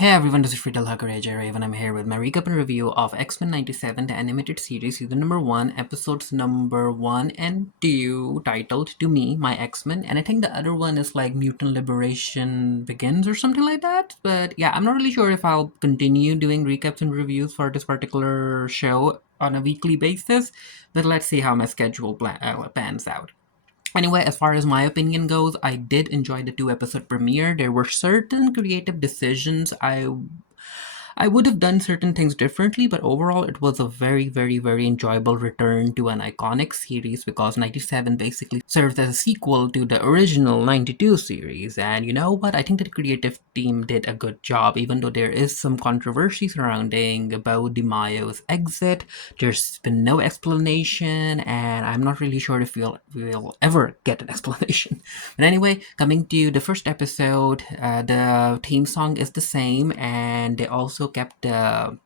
Hey everyone, this is Friedel Hakarajay Raven. I'm here with my recap and review of X-Men 97, the animated series, season number 1, episodes number 1 and 2, titled To Me, My X-Men. And I think the other one is like Mutant Liberation Begins or something like that. But yeah, I'm not really sure if I'll continue doing recaps and reviews for this particular show on a weekly basis. But let's see how my schedule pans out. Anyway, as far as my opinion goes, I did enjoy the two-episode premiere. There were certain creative decisions I would have done certain things differently, but overall, it was a very, very, very enjoyable return to an iconic series because 97 basically serves as a sequel to the original 92 series. And you know what? I think the creative team did a good job, even though there is some controversy surrounding Beau DiMaio's exit. There's been no explanation, and I'm not really sure if we'll ever get an explanation. But anyway, coming to the first episode, the theme song is the same, and they also kept the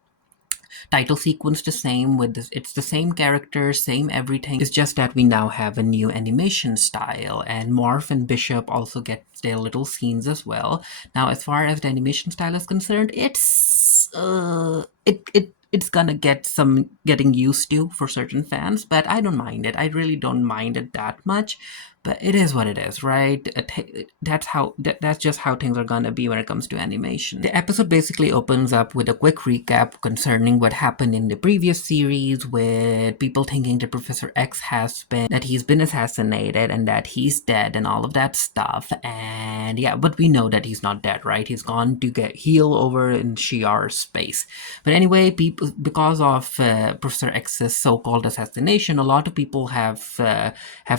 title sequence the same with this. It's the same character, same everything. It's just that we now have a new animation style, and Morph and Bishop also get their little scenes as well. Now, as far as the animation style is concerned, it's gonna get some getting used to for certain fans, but I don't mind it. I really don't mind it that much. But it is what it is, right? That's just how things are gonna be when it comes to animation. The episode basically opens up with a quick recap concerning what happened in the previous series, with people thinking that Professor X he's been assassinated and that he's dead and all of that stuff. And yeah, but we know that he's not dead, right? He's gone to get heal over in Shi'ar space. But anyway, people, because of Professor X's so-called assassination, a lot of people have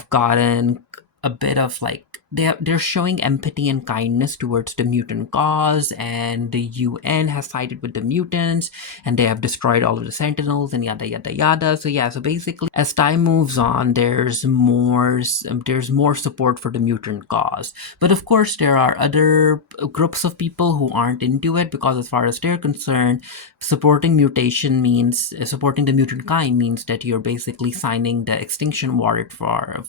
gotten a bit of like they're showing empathy and kindness towards the mutant cause, and the UN has sided with the mutants, and they have destroyed all of the Sentinels and yada yada yada. So yeah, so basically, as time moves on, there's more support for the mutant cause. But of course, there are other groups of people who aren't into it because, as far as they're concerned, supporting the mutant kind means that you're basically signing the extinction warrant for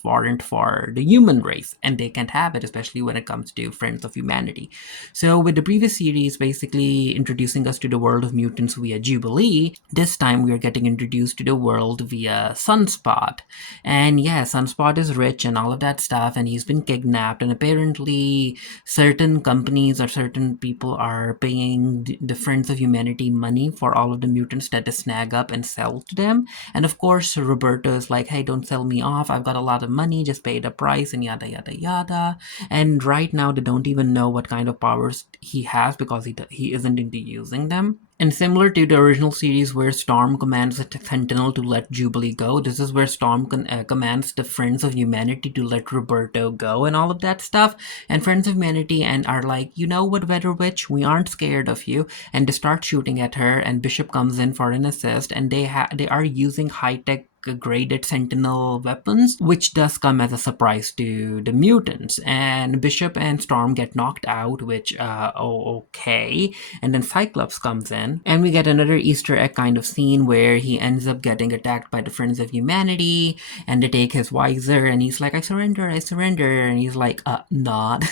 the human race, and they can't have it, especially when it comes to Friends of Humanity. So with the previous series basically introducing us to the world of mutants via Jubilee, this time we are getting introduced to the world via Sunspot. And yeah, Sunspot is rich and all of that stuff, and he's been kidnapped, and apparently certain companies or certain people are paying the Friends of Humanity money for all of the mutants that they snag up and sell to them. And of course, Roberto is like, hey, don't sell me off. I've got a lot of money. Just pay the price and yada, yada, yada. And right now, they don't even know what kind of powers he has because he isn't into using them. And similar to the original series where Storm commands the Sentinel to let Jubilee go, this is where Storm commands the Friends of Humanity to let Roberto go and all of that stuff. And Friends of Humanity and are like, you know what, Weather Witch, we aren't scared of you. And they start shooting at her, and Bishop comes in for an assist, and they are using high-tech graded Sentinel weapons, which does come as a surprise to the mutants. And Bishop and Storm get knocked out, which, okay. And then Cyclops comes in, and we get another Easter egg kind of scene where he ends up getting attacked by the Friends of Humanity, and they take his visor, and he's like, I surrender, and he's like, not.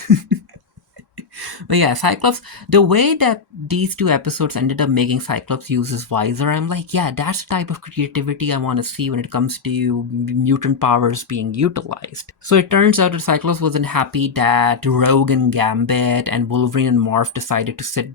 But yeah, Cyclops, the way that these two episodes ended up making Cyclops use his visor, I'm like, yeah, that's the type of creativity I want to see when it comes to mutant powers being utilized. So it turns out that Cyclops wasn't happy that Rogue and Gambit and Wolverine and Morph decided to sit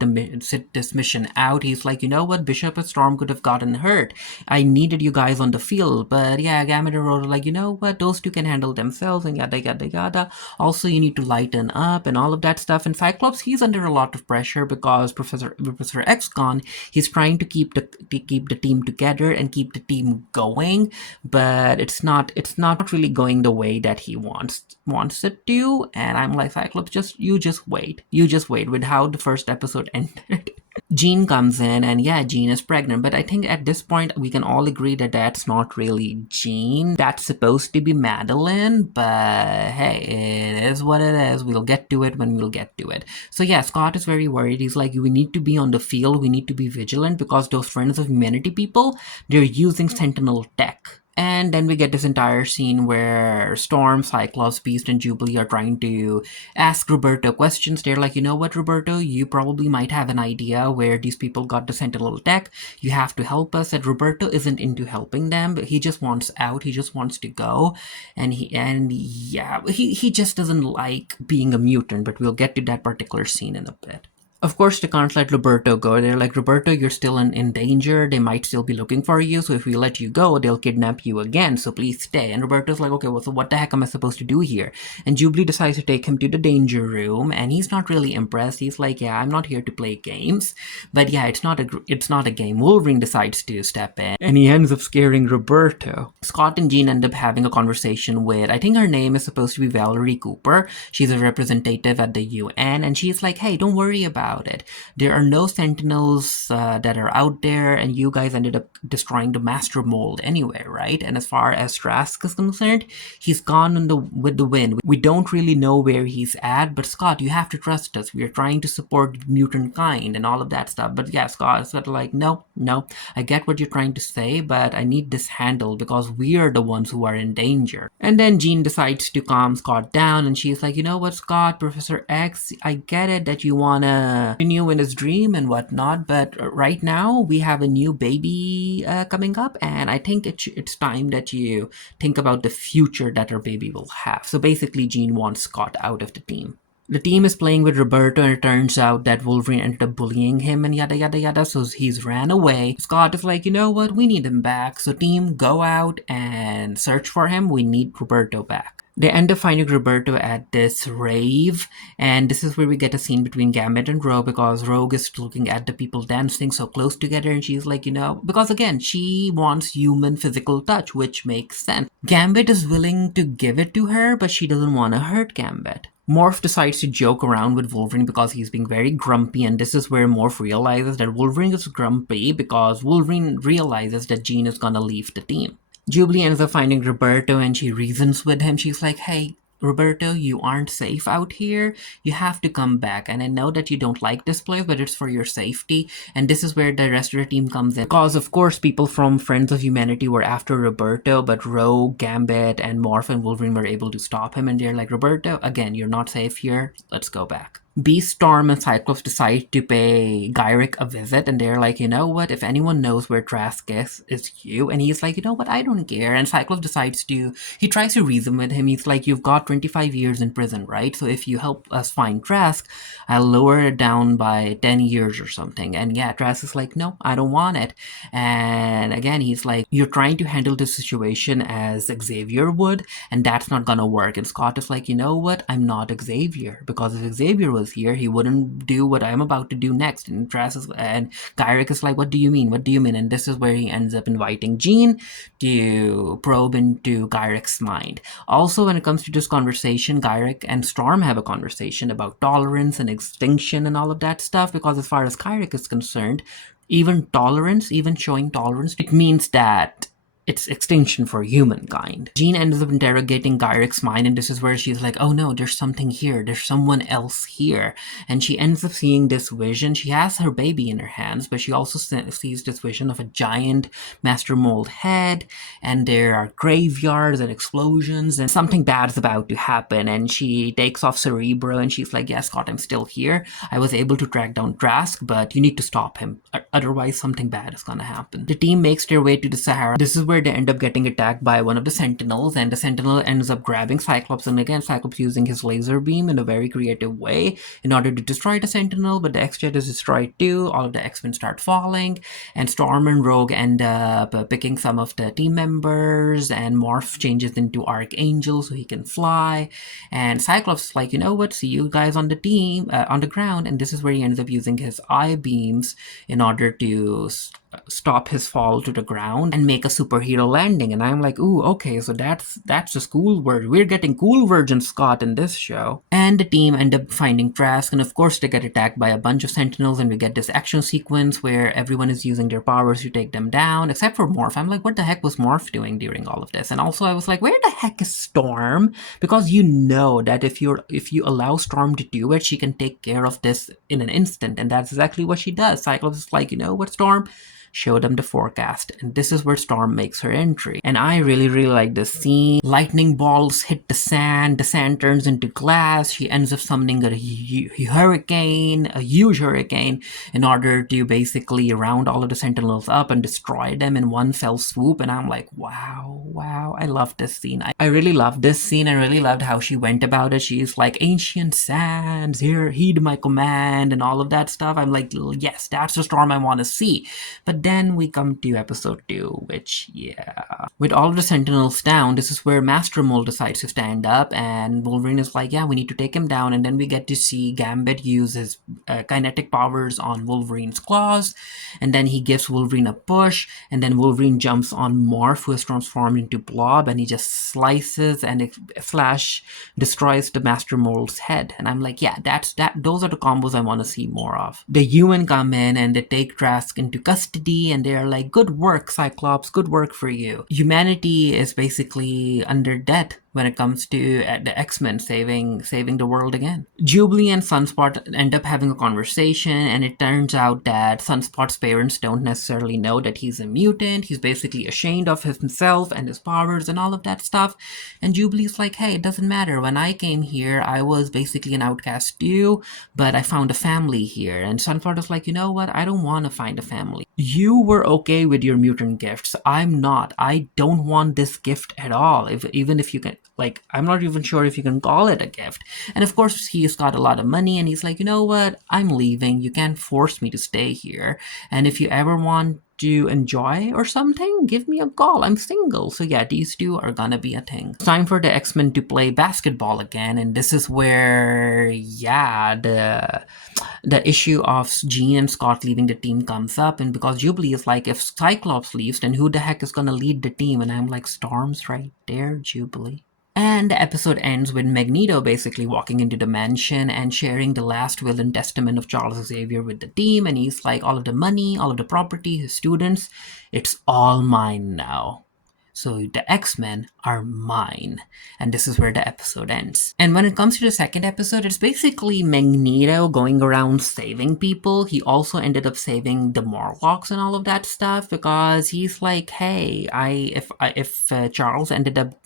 this mission out. He's like, you know what, Bishop and Storm could have gotten hurt. I needed you guys on the field. But yeah, Gambit and Rogue are like, you know what, those two can handle themselves and yada yada yada. Also, you need to lighten up and all of that stuff. And Cyclops, he's under a lot of pressure because Professor X gone. He's trying to keep the team together and keep the team going, but it's not really going the way that he wants it to. And I'm like, Cyclops, you just wait with how the first episode ended. Jean comes in, and yeah, Jean is pregnant, but I think at this point we can all agree that that's not really Jean. That's supposed to be Madeline, but hey, it is what it is. We'll get to it when we'll get to it. So yeah, Scott is very worried. He's like, we need to be on the field, we need to be vigilant because those Friends of Humanity people, they're using Sentinel tech. And then we get this entire scene where Storm, Cyclops, Beast, and Jubilee are trying to ask Roberto questions. They're like, you know what, Roberto, you probably might have an idea where these people got the Sentinel tech. You have to help us. And Roberto isn't into helping them, but he just wants out. He just wants to go. He just doesn't like being a mutant, but we'll get to that particular scene in a bit. Of course, they can't let Roberto go. They're like, Roberto, you're still in danger. They might still be looking for you. So if we let you go, they'll kidnap you again. So please stay. And Roberto's like, okay, well, so what the heck am I supposed to do here? And Jubilee decides to take him to the danger room. And he's not really impressed. He's like, yeah, I'm not here to play games. But yeah, it's not a game. Wolverine decides to step in. And he ends up scaring Roberto. Scott and Jean end up having a conversation with, I think her name is supposed to be Valerie Cooper. She's a representative at the UN. And she's like, hey, don't worry about it. There are no Sentinels that are out there, and you guys ended up destroying the Master Mold anyway, right? And as far as Trask is concerned, he's gone with the wind. We don't really know where he's at, but Scott, you have to trust us. We are trying to support mutant kind and all of that stuff. But yeah, Scott is sort of like, no, I get what you're trying to say, but I need this handled because we are the ones who are in danger. And then Jean decides to calm Scott down, and she's like, you know what, Scott, Professor X, I get it that you wanna continue in his dream and whatnot, but right now we have a new baby coming up, and I think it's time that you think about the future that our baby will have. So basically, Jean wants Scott out of the team. The team is playing with Roberto, and it turns out that Wolverine ended up bullying him and yada yada yada, so he's ran away. Scott is like, you know what, we need him back. So team, go out and search for him. We need Roberto back. They end up finding Roberto at this rave, and this is where we get a scene between Gambit and Rogue, because Rogue is looking at the people dancing so close together, and she's like, you know, because again, she wants human physical touch, which makes sense. Gambit is willing to give it to her, but she doesn't want to hurt Gambit. Morph decides to joke around with Wolverine because he's being very grumpy, and this is where Morph realizes that Wolverine is grumpy because Wolverine realizes that Jean is gonna leave the team. Jubilee ends up finding Roberto, and she reasons with him. She's like, hey, Roberto, you aren't safe out here. You have to come back. And I know that you don't like this place, but it's for your safety. And this is where the rest of the team comes in. Because, of course, people from Friends of Humanity were after Roberto, but Rogue, Gambit, and Morph and Wolverine were able to stop him. And they're like, Roberto, again, you're not safe here. Let's go back. Beast, Storm, and Cyclops decide to pay Gyrick a visit, and they're like, you know what, if anyone knows where Trask is, it's you. And he's like, you know what, I don't care. And Cyclops he tries to reason with him. He's like, you've got 25 years in prison, right? So if you help us find Trask, I'll lower it down by 10 years or something. And yeah, Trask is like, no, I don't want it. And again, he's like, you're trying to handle this situation as Xavier would, and that's not gonna work. And Scott is like, you know what, I'm not Xavier, because if Xavier was here, he wouldn't do what I'm about to do next. And Gyrick is like, what do you mean? What do you mean? And this is where he ends up inviting Jean to probe into Gyrick's mind. Also, when it comes to this conversation, Gyrick and Storm have a conversation about tolerance and extinction and all of that stuff, because as far as Gyrick is concerned, even showing tolerance, it means that it's extinction for humankind. Jean ends up interrogating Gyrick's mind, and this is where she's like, oh no, there's something here. There's someone else here. And she ends up seeing this vision. She has her baby in her hands, but she also sees this vision of a giant Master Mold head, and there are graveyards and explosions, and something bad's about to happen. And she takes off Cerebro, and she's like, yeah, Scott, I'm still here. I was able to track down Trask, but you need to stop him. Otherwise, something bad is gonna happen. The team makes their way to the Sahara. This is where they end up getting attacked by one of the Sentinels, and the Sentinel ends up grabbing Cyclops, and again, Cyclops using his laser beam in a very creative way in order to destroy the Sentinel, but the X-Jet is destroyed too. All of the X-Men start falling, and Storm and Rogue end up picking some of the team members, and Morph changes into Archangel so he can fly, and Cyclops is like, you know what, see you guys on the team, on the ground, and this is where he ends up using his eye beams in order to stop his fall to the ground and make a superhero landing. And I'm like, ooh, okay, so that's the cool word. We're getting cool version Scott in this show. And the team end up finding Trask, and of course they get attacked by a bunch of Sentinels, and we get this action sequence where everyone is using their powers to take them down, except for Morph. I'm like, what the heck was Morph doing during all of this? And also I was like, where the heck is Storm? Because you know that if you allow Storm to do it, she can take care of this in an instant, and that's exactly what she does. Cyclops is like, you know what, Storm? show them the forecast, and this is where Storm makes her entry. And I really, really like this scene. Lightning bolts hit the sand turns into glass. She ends up summoning a huge hurricane, in order to basically round all of the Sentinels up and destroy them in one fell swoop. And I'm like, wow, wow, I love this scene. I really love this scene. I really loved how she went about it. She's like, ancient sands, here, heed my command, and all of that stuff. I'm like, yes, that's the Storm I want to see. But then we come to episode 2, which, yeah. With all of the Sentinels down, this is where Master Mole decides to stand up, and Wolverine is like, yeah, we need to take him down. And then we get to see Gambit use his kinetic powers on Wolverine's claws, and then he gives Wolverine a push, and then Wolverine jumps on Morph, who is transformed into Blob, and he just slices, and Flash destroys the Master Mole's head. And I'm like, yeah, those are the combos I want to see more of. The UN come in and they take Trask into custody, and they're like, good work, Cyclops, good work for you. Humanity is basically under debt when it comes to the X-Men saving the world again. Jubilee and Sunspot end up having a conversation, and it turns out that Sunspot's parents don't necessarily know that he's a mutant. He's basically ashamed of himself and his powers and all of that stuff. And Jubilee's like, hey, it doesn't matter. When I came here, I was basically an outcast too, but I found a family here. And Sunspot is like, you know what? I don't want to find a family. You were okay with your mutant gifts. I'm not. I don't want this gift at all. Even if you can, like, I'm not even sure if you can call it a gift. And of course, he's got a lot of money, and he's like, you know what? I'm leaving. You can't force me to stay here. And if you ever want to enjoy or something, give me a call. I'm single. So yeah, these two are gonna be a thing. It's time for the X-Men to play basketball again, and this is where, yeah, the issue of Jean and Scott leaving the team comes up. And because Jubilee is like, if Cyclops leaves, then who the heck is gonna lead the team? And I'm like, Storm's right there, Jubilee. And the episode ends with Magneto basically walking into the mansion and sharing the last will and testament of Charles Xavier with the team. And he's like, all of the money, all of the property, his students, it's all mine now. So the X-Men are mine. And this is where the episode ends. And when it comes to the second episode, it's basically Magneto going around saving people. He also ended up saving the Morlocks and all of that stuff, because he's like, hey, if Charles ended up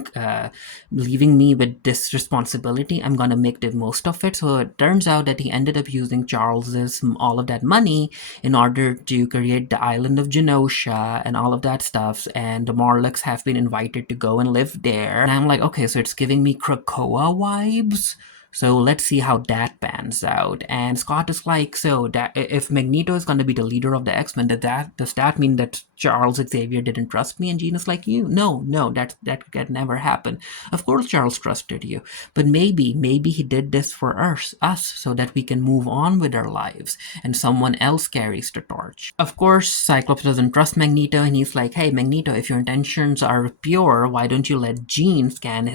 leaving me with this responsibility, I'm gonna make the most of it. So it turns out that he ended up using Charles's all of that money in order to create the island of Genosha and all of that stuff. And the Morlocks have been invited to go and live there. And I'm like, okay, so it's giving me Krakoa vibes. So let's see how that pans out. And Scott is like, so that if Magneto is going to be the leader of the X-Men, does that mean that Charles Xavier didn't trust me? And Jean is like, no, that could never happen. Of course Charles trusted you, but maybe he did this for us so that we can move on with our lives and someone else carries the torch. Of course, Cyclops doesn't trust Magneto, and he's like, hey Magneto, if your intentions are pure, why don't you let Jean scan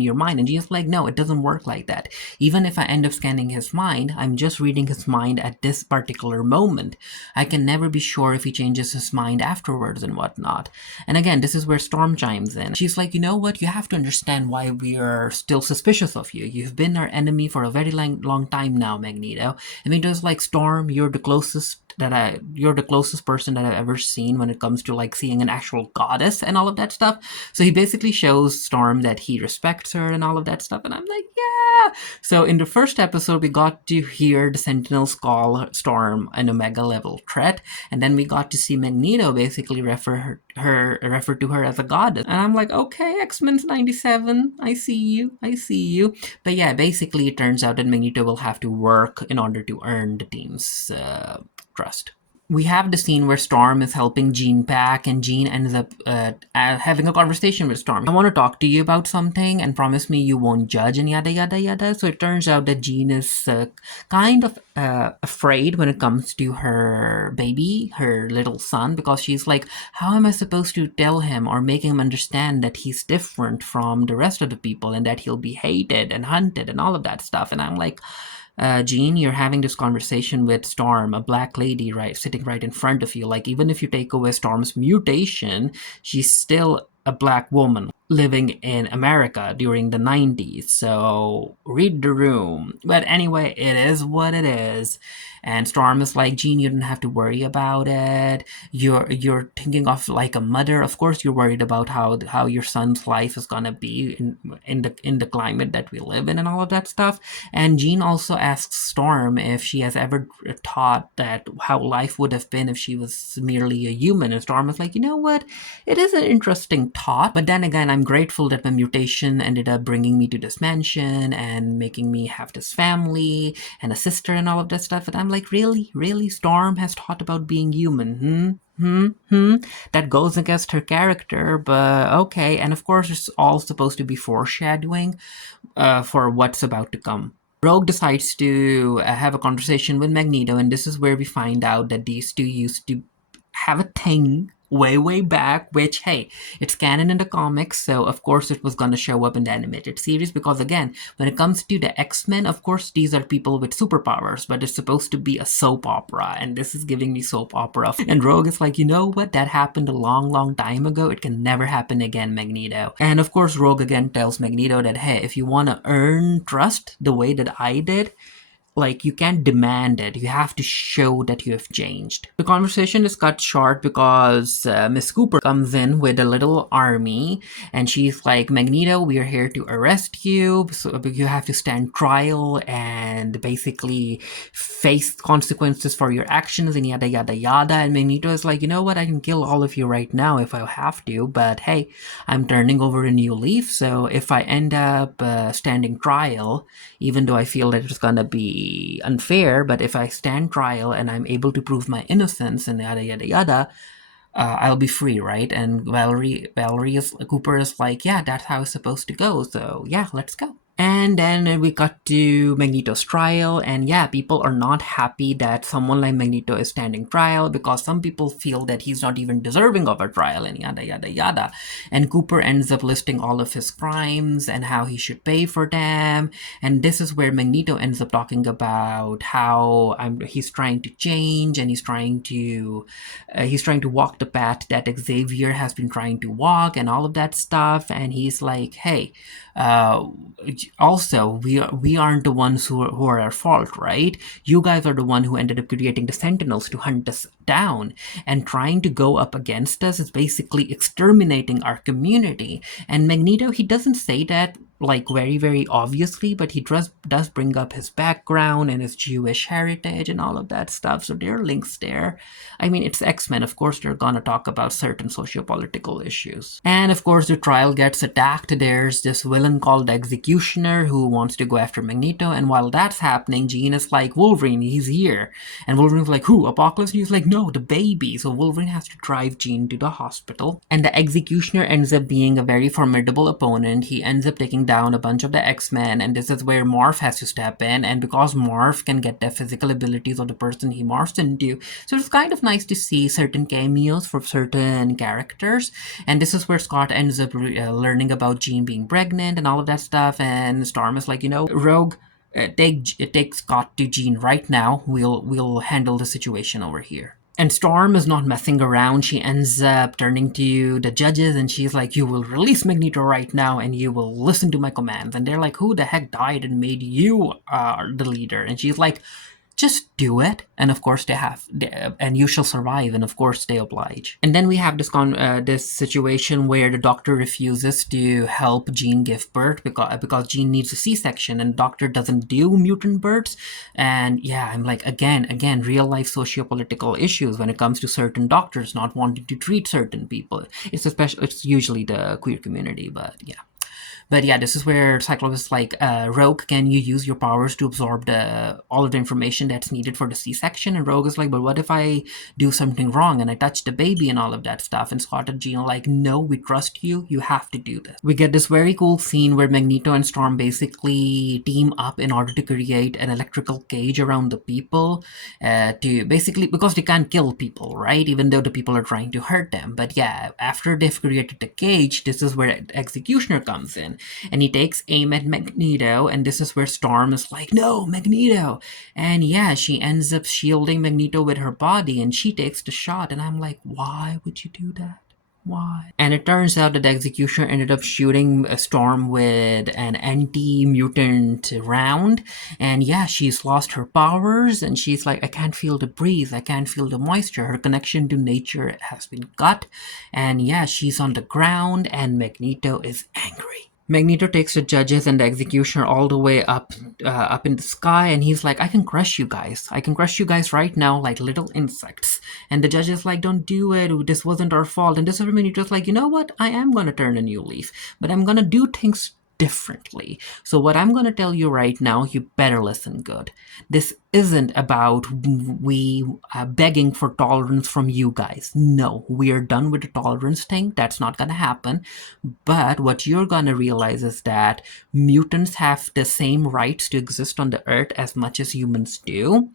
your mind? And Jean's like, no, it doesn't work like that. Even if I end up scanning his mind, I'm just reading his mind at this particular moment. I can never be sure if he changes his mind afterwards and whatnot. And again, this is where Storm chimes in. She's like, you know what? You have to understand why we are still suspicious of you. You've been our enemy for a very long time now, Magneto. And Magneto's like, Storm, you're the closest person that I've ever seen when it comes to like seeing an actual goddess and all of that stuff. So he basically shows Storm that he respects her and all of that stuff. And I'm like, yeah. So in the first episode, we got to hear the Sentinels call Storm an Omega level threat. And then we got to see Magneto basically refer to her as a goddess. And I'm like, okay, X-Men's 97. I see you. But yeah, basically it turns out that Magneto will have to work in order to earn the team's trust. We have the scene where Storm is helping Jean pack, and Jean ends up having a conversation with Storm. I want to talk to you about something, and promise me you won't judge, and yada yada yada. So it turns out that Jean is kind of afraid when it comes to her baby, her little son, because she's like, how am I supposed to tell him or make him understand that he's different from the rest of the people and that he'll be hated and hunted and all of that stuff? And I'm like, Jean, you're having this conversation with Storm, a black lady, right, sitting right in front of you. Like, even if you take away Storm's mutation, she's still a black woman. living in America during the 90s. So read the room. But anyway, it is what it is. And Storm is like, Jean, you don't have to worry about it. You're thinking of like a mother. Of course you're worried about how your son's life is gonna be in the climate that we live in and all of that stuff. And Jean also asks Storm if she has ever thought that how life would have been if she was merely a human. And Storm is like, you know what? It is an interesting thought, but then again, I'm grateful that my mutation ended up bringing me to this mansion and making me have this family and a sister and all of that stuff. And I'm like, really, really, Storm has thought about being human. That goes against her character, but okay. And of course, it's all supposed to be foreshadowing for what's about to come. Rogue decides to have a conversation with Magneto, and this is where we find out that these two used to have a thing way, way back, which, hey, it's canon in the comics, so of course it was going to show up in the animated series. Because, again, when it comes to the X-Men, of course, these are people with superpowers, but it's supposed to be a soap opera, and this is giving me soap opera. And Rogue is like, you know what? That happened a long, long time ago. It can never happen again, Magneto. And of course, Rogue again tells Magneto that, hey, if you want to earn trust the way that I did, like, you can't demand it. You have to show that you have changed. The conversation is cut short because Miss Cooper comes in with a little army, and she's like, Magneto, we are here to arrest you, so you have to stand trial and basically face consequences for your actions and yada yada yada. And Magneto is like, you know what, I can kill all of you right now if I have to, but hey, I'm turning over a new leaf, so if I end up standing trial, even though I feel that it's gonna be unfair, but if I stand trial and I'm able to prove my innocence and yada yada yada, I'll be free, right? And Cooper is like, yeah, that's how it's supposed to go. So yeah, let's go. And then we cut to Magneto's trial, and yeah, people are not happy that someone like Magneto is standing trial because some people feel that he's not even deserving of a trial and yada yada yada. And Cooper ends up listing all of his crimes and how he should pay for them. And this is where Magneto ends up talking about how he's trying to change and he's trying to walk the path that Xavier has been trying to walk and all of that stuff. And he's like, hey, uh, also we aren't the ones who are at fault, right? You guys are the one who ended up creating the Sentinels to hunt us down, and trying to go up against us is basically exterminating our community. And Magneto, he doesn't say that like very, very obviously, but he does bring up his background and his Jewish heritage and all of that stuff. So there are links there. I mean, it's X-Men, of course they're gonna talk about certain socio-political issues. And of course the trial gets attacked. There's this villain called the Executioner who wants to go after Magneto, and while that's happening, Jean is like, Wolverine, he's here. And Wolverine's like, who, Apocalypse? He's like, no, the baby. So Wolverine has to drive Jean to the hospital, and the Executioner ends up being a very formidable opponent. He ends up taking down a bunch of the X-Men, and this is where Morph has to step in. And because Morph can get the physical abilities of the person he morphs into, so it's kind of nice to see certain cameos for certain characters. And this is where Scott ends up learning about Jean being pregnant and all of that stuff. And Storm is like, Rogue, take Scott to Jean right now. We'll handle the situation over here. And Storm is not messing around. She ends up turning to the judges and she's like, you will release Magneto right now and you will listen to my commands. And they're like, who the heck died and made you the leader? And she's like, just do it. And of course and you shall survive. And of course they oblige. And then we have this situation where the doctor refuses to help Jean give birth because Jean needs a C-section and the doctor doesn't do mutant births. And yeah, I'm like, again, real life socio-political issues when it comes to certain doctors not wanting to treat certain people. It's usually the queer community, but yeah. But yeah, this is where Cyclops is like, Rogue, can you use your powers to absorb all of the information that's needed for the C-section? And Rogue is like, but what if I do something wrong and I touch the baby and all of that stuff? And Scott and Jean are like, no, we trust you. You have to do this. We get this very cool scene where Magneto and Storm basically team up in order to create an electrical cage around the people to basically, because they can't kill people, right? Even though the people are trying to hurt them. But yeah, after they've created the cage, this is where Executioner comes in. And he takes aim at Magneto, and this is where Storm is like, no, Magneto. And yeah, she ends up shielding Magneto with her body, and she takes the shot, and I'm like, why would you do that? Why? And it turns out that the executioner ended up shooting a Storm with an anti-mutant round. And yeah, she's lost her powers and she's like, I can't feel the breeze. I can't feel the moisture. Her connection to nature has been cut. And yeah, she's on the ground and Magneto is angry. Magneto takes the judges and the executioner all the way up in the sky, and he's like, "I can crush you guys. I can crush you guys right now, like little insects." And the judge is like, "Don't do it. This wasn't our fault." And this is when Magneto's like, "You know what? I am gonna turn a new leaf, but I'm gonna do things differently. So what I'm gonna tell you right now, you better listen good. This isn't about we begging for tolerance from you guys. No, we are done with the tolerance thing. That's not gonna happen. But what you're gonna realize is that mutants have the same rights to exist on the earth as much as humans do.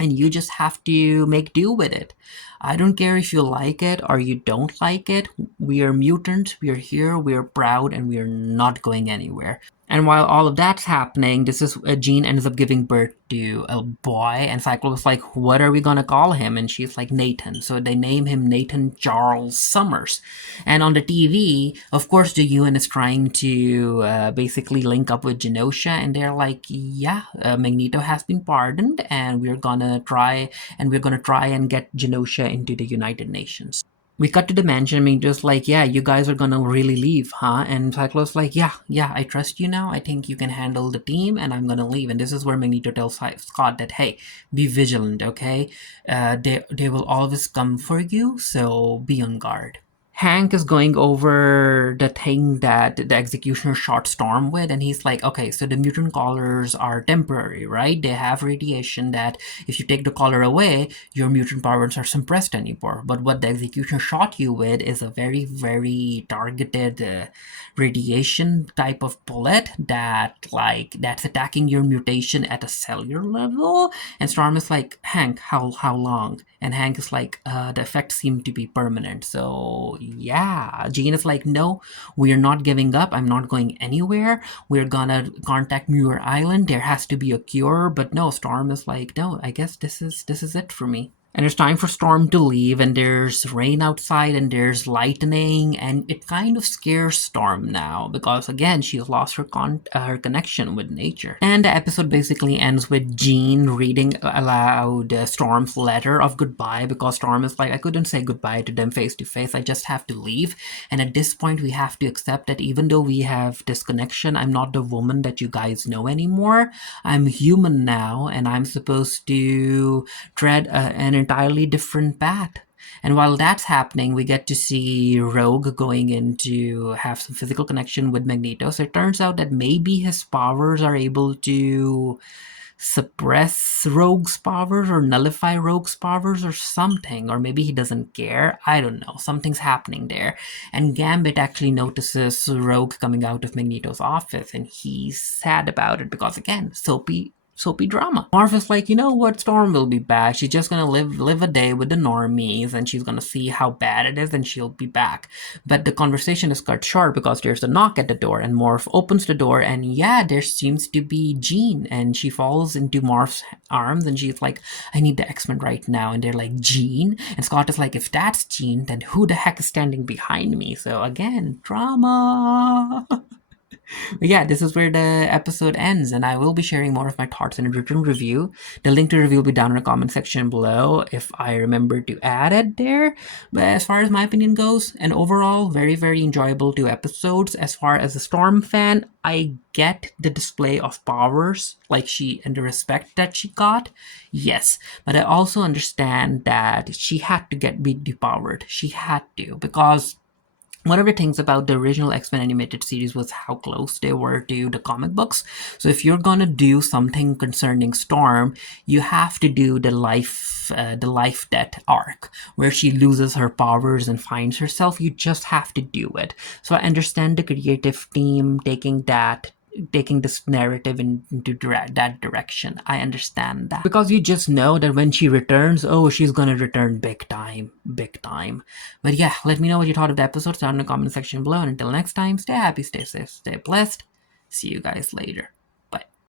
And you just have to make do with it. I don't care if you like it or you don't like it. We are mutants, we are here, we are proud, and we are not going anywhere. And while all of that's happening, this is Jean ends up giving birth to a boy, and Cyclops like, "What are we gonna call him?" And she's like, "Nathan." So they name him Nathan Charles Summers. And on the TV, of course, the UN is trying to basically link up with Genosha, and they're like, "Yeah, Magneto has been pardoned, and we're gonna try and get Genosha into the United Nations." We cut to the mansion. I mean, just like, yeah, you guys are gonna really leave, huh? And Cyclops like, yeah, I trust you now. I think you can handle the team, and I'm gonna leave. And this is where Magneto tells Scott that, hey, be vigilant, okay? They will always come for you, so be on guard. Hank is going over the thing that the executioner shot Storm with, and he's like, okay, so the mutant collars are temporary, right? They have radiation that if you take the collar away, your mutant powers are suppressed anymore. But what the executioner shot you with is a very, very targeted radiation type of bullet that's attacking your mutation at a cellular level. And Storm is like, Hank, how long? And Hank is like, the effects seem to be permanent. So yeah, Jean is like, no, we are not giving up. I'm not going anywhere. We're gonna contact Muir Island. There has to be a cure. But no, Storm is like, no, I guess this is it for me. And it's time for Storm to leave, and there's rain outside, and there's lightning, and it kind of scares Storm now because again she's lost her connection with nature. And the episode basically ends with Jean reading aloud Storm's letter of goodbye because Storm is like, I couldn't say goodbye to them face to face. I just have to leave. And at this point, we have to accept that even though we have this connection, I'm not the woman that you guys know anymore. I'm human now, and I'm supposed to tread an entirely different path. And while that's happening, we get to see Rogue going in to have some physical connection with Magneto. So it turns out that maybe his powers are able to suppress Rogue's powers or nullify Rogue's powers or something. Or maybe he doesn't care. I don't know. Something's happening there. And Gambit actually notices Rogue coming out of Magneto's office, and he's sad about it because, again, soapy drama. Martha's like, you know what, Storm will be back. She's just gonna live a day with the normies, and she's gonna see how bad it is, and she'll be back. But the conversation is cut short because there's a knock at the door, and Morph opens the door, and yeah, there seems to be Jean, and she falls into Morph's arms, and she's like, I need the X-Men right now. And they're like, Jean? And Scott is like, if that's Jean, then who the heck is standing behind me? So again, drama. But yeah, this is where the episode ends, and I will be sharing more of my thoughts in a written review. The link to the review will be down in the comment section below if I remember to add it there. But as far as my opinion goes, and overall, very, very enjoyable 2 episodes. As far as a Storm fan, I get the display of powers, like and the respect that she got, yes. But I also understand that she had to be depowered. She had to, because one of the things about the original X-Men animated series was how close they were to the comic books. So if you're gonna do something concerning Storm, you have to do the life death arc where she loses her powers and finds herself. You just have to do it. So I understand the creative team taking this narrative into that direction. I understand that. Because you just know that when she returns, oh, she's gonna return big time. Big time. But yeah, let me know what you thought of the episode down in the comment section below. And until next time, stay happy, stay safe, stay blessed. See you guys later.